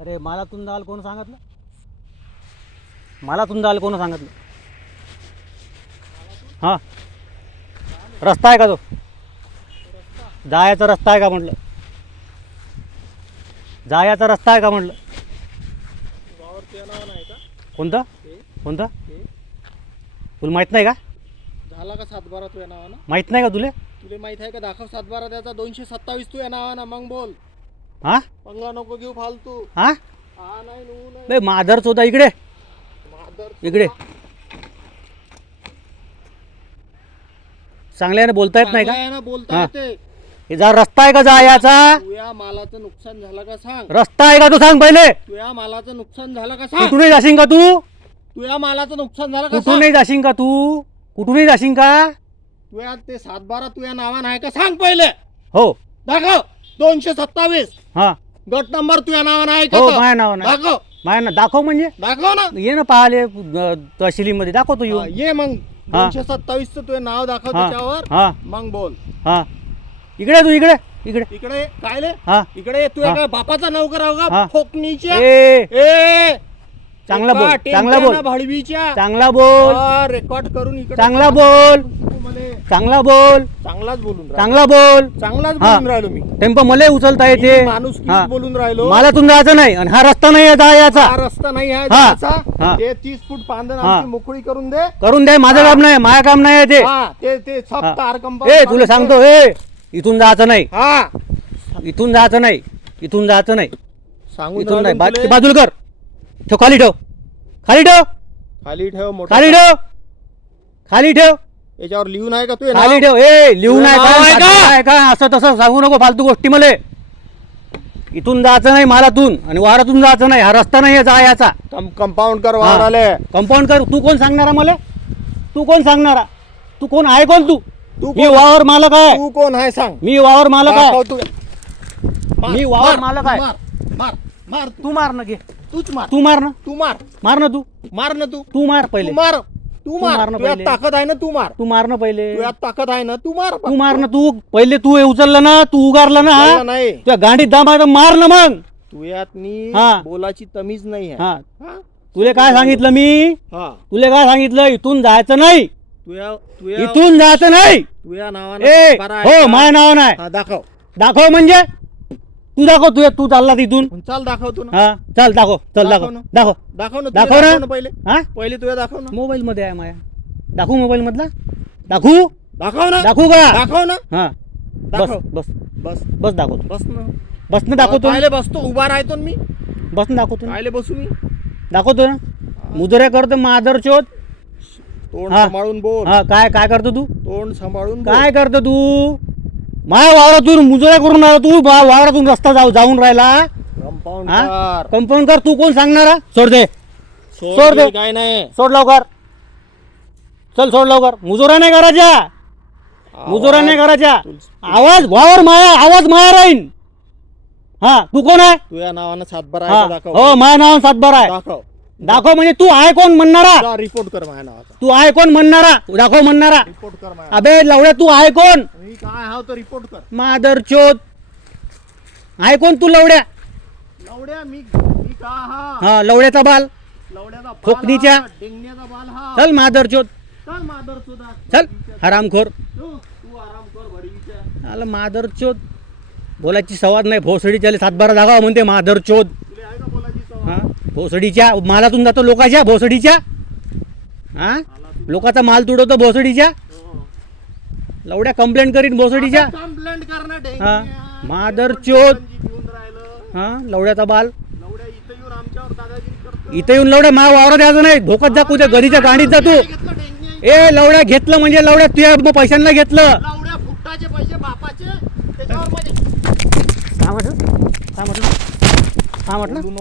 अरे मला तुम जाल कोण सांगितलं? मला तुम जाल कोण सांगितलं? हां रस्ता आहे का तो? जायचा रस्ता आहे का म्हटलं? जायचा रस्ता आहे का म्हटलं? कोणता कोणता? तुला माहित नाही का? झाला का 7/12 तुझ्या नावानं? माहित नाही का तुले? तुला माहित आहे का? दाखव 7/12 त्याचा 227 तुझ्या नावानं. मग बोल. हां पंगा नको घेऊ फालतू. हां हा नाही नऊ नाही. बे माधरच होता इकडे मादर इकडे. चांगल्याने बोलता येत नाही का? चांगलं आहे ना, बोलता हा. येते. हे जा रस्ता आहे का जायचा? तुझ्या मालाचं नुकसान झालं का सांग? रस्ता आहे का तो सांग पहिले. तुझ्या मालाचं नुकसान झालं का सांग? कुठूनही जाशील का तू? तुझ्या मालाचं नुकसान झालं का सांग? कुठूनही जाशील का तू? कुठूनही जाशील का? तुझ्या ते 7/12 तुझ्या नावानं आहे का सांग पहिले. हो दाखव 227 हां गट नंबर तुझ्या नावानं आहे का हो तो? माझ्या नावानं आहे. दाखव माझ्या ना दाखव म्हणजे दाखव ना. ये ना पाहिले तहसीलीमध्ये दाखवतो हा, येऊन. ये मग हा. 227 चं तुझे नाव दाखव हां त्याच्यावर. हां मग बोल. हां इकडे तू इकडे इकडे इकडे काय ले? हां इकडे ये. तुझ्या हा. काय बापाचा नौकर आहो हा. का? फोकणीच्या ए ए चांगला बोल, चांगला बोल. भाडवीच्या चांगला बोल, रेकॉर्ड करून इकडे चांगला बोल, तू मले चांगला बोल, चांगलाच बोलून राहिलो. चांगला बोल. चांगलाच हा. बोलून राहिलो मी. टेम्पो मला उचलता येते. मी माणूस हा. बोलून राहिलो. मला तुम जायचं नाही आणि हा रस्ता नाही आहे जायचा. हा रस्ता नाही आहे हा. जायचा. हा. ते 30 फूट पांदन हा. आमची मोकळी करून दे. करून द्या माझं काम नाही, माझं काम नाही आहे ते. हा ते सब हा. तार कंपाऊंड ए तुला सांगतो ए इथून जायचं नाही, हा इथून जायचं नाही, इथून जायचं नाही, सांगून इथून नाही. राहिलो तुले. बाजूला कर. ठेव खाली ठेव, खाली ठेव, खाली ठेव मोठं. खाली ठेव, खाली ठेव, याच्यावर लिहून आहे का तू खाली ठेव. ए लिहून तुझं आहे नाव आहे का? का? का असं तसं सांगू नको फालतू गोष्टी मला. इथून जायचं नाही मालातून आणि वारातून जायचं नाही. हा रस्ता नाही आहे जायचा. कंपाऊंड कर हा. वाहन आले. कंपाऊंड कर. तू कोण सांगणारा मला? तू कोण सांगणारा? तू कोण आहे? कोण तू? तू मी कोण? वावर मालक आहे. तू कोण आहे सांग. मी वावर मालक आहे. दाखव तू. मार, मी वावर मार, मालक आहे. मार मार मार तू. तू मार ना घे. तूच मार. तू मार ना. तू मार. मार ना तू. मार ना तू. तू मार तू पहिले. मार. तू मार. मार ना तुझ्यात पहिले. ताकद आहे ना तू मार. तू मार ना पहिले. तुझ्यात ताकद आहे ना तू मार. तू मार ना. तू पहिले तू हे उचललं ना, तू उगारला ना. तुला नाही. तुझ्या गांडीत दाम आहे तर मार ना मग. तुझ्यात नी हा. बोलाची तमीज नाही आहे. हा हा? तुले काय सांगितलं मी? हा. तुले काय सांगितलं? इथून जायचं नाही, तुझ्या तुझ्या इथून जायचं नाही. तुझ्या नावानं ए सातबारा आहे हो का? माझ्या नाव नाही. हा, दाखव. दाखव म्हणजे तू दाखव. तू चालला तिथून. चाल दाखवतो ना. हा चल दाखव. चल दाखव. दाखव ना. दाखव. दाखव ना. दाखव तुझ्या ना. दाखव ना पहिले. हा पहिले तुझ्या दाखव ना. मोबाईल मध्ये आहे माया. दाखवू मोबाईल मधला? दाखवू दाखव ना. दाखवू का? दाखव ना. हा बस दाखव. बस बस बस दाखवतो. बस ना. बस ना दाखवतो. पाहिले बसतो उभा राहतो ना मी. बस ना दाखवतो ना. पाहिले बसू मी. दाखवतो ना. मुजऱ्या करतो मादर चोत. तोंड हा. सांभाळून बोल. हा काय करतो तू? तोंड सांभाळून बोल. काय करतो तू? माझ्या वावरातून मुजऱ्या करून राहिला तू. वावरातून रस्ता जाऊन राहिला. कंपाऊंड हा कर. कंपाऊंड कर. तू कोण सांगणारा? सोड दे. सोड सोड दे. दे, काय नाही. सोड लवकर. चल सोड लवकर. मुजोरा नाही करायच्या. मुजोरा नाही करायच्या. आवाज वावर माया, आवाज माया राहीन. हा तू कोण आहे? तुझ्या नावानं 7/12 हा आहे का दाखव. हो माझ्या नाव 7/12 आहे. दाखव. दाखव म्हणजे तू आहे कोण म्हणणारा? जा रिपोर्ट कर माझ्या नावाचा. तू आहे कोण म्हणणारा? दाखव म्हणणारा. रिपोर्ट कर माझ्या. अबे लवड्या तू आहे कोण? मी काय हाव तर रिपोर्ट कर. मादर चोत आहे कोण तू लवड्या? लवड्या मी का हा. हा लवड्याचा बाल. लवड्याचा बाल फोकणीच्या. हा, डेंगण्याचा बाल हा. चल मादर चोत. चल मादर सुद्धा. चल हरामखोर. तू आराम कर भडीच्या. आला मादर चोत. बोलायची सवाद नाही. भोसडीच्या 7/12 दाखवा म्हणते मादर चोत. तुला आहे का बोलायची सवय? हा भोसडीच्या मालातून जातो लोकांच्या. भोसडीच्या हा लोकांचा माल तुडवतो भोसडीच्या. हो. लवड्या कंप्लेंट करीन भोसडीच्या. कंप्लेंट करणं हा डेंगण्या. मादर कोण चोत. चिकनजी घेऊन राहिलं. हा लवड्याचा बाल. लवड्या इथं येऊन आमच्यावर दादागिरी करतो. इथे येऊन लवड्या मा वावरात यायचं नाही. धोकत जा कुठे घरीच्या गाडीत जातो. घेतलं डेंगण्या. ए लवड्या घेतलं म्हणजे लवड्या तुझ्या मग पैशांना घेतलं. लवड्या फुकटाचे पैसे बापाचे त्याच्यावर मध्ये. काय म्हटलं? काय म्हटलं? काय म्हटलं?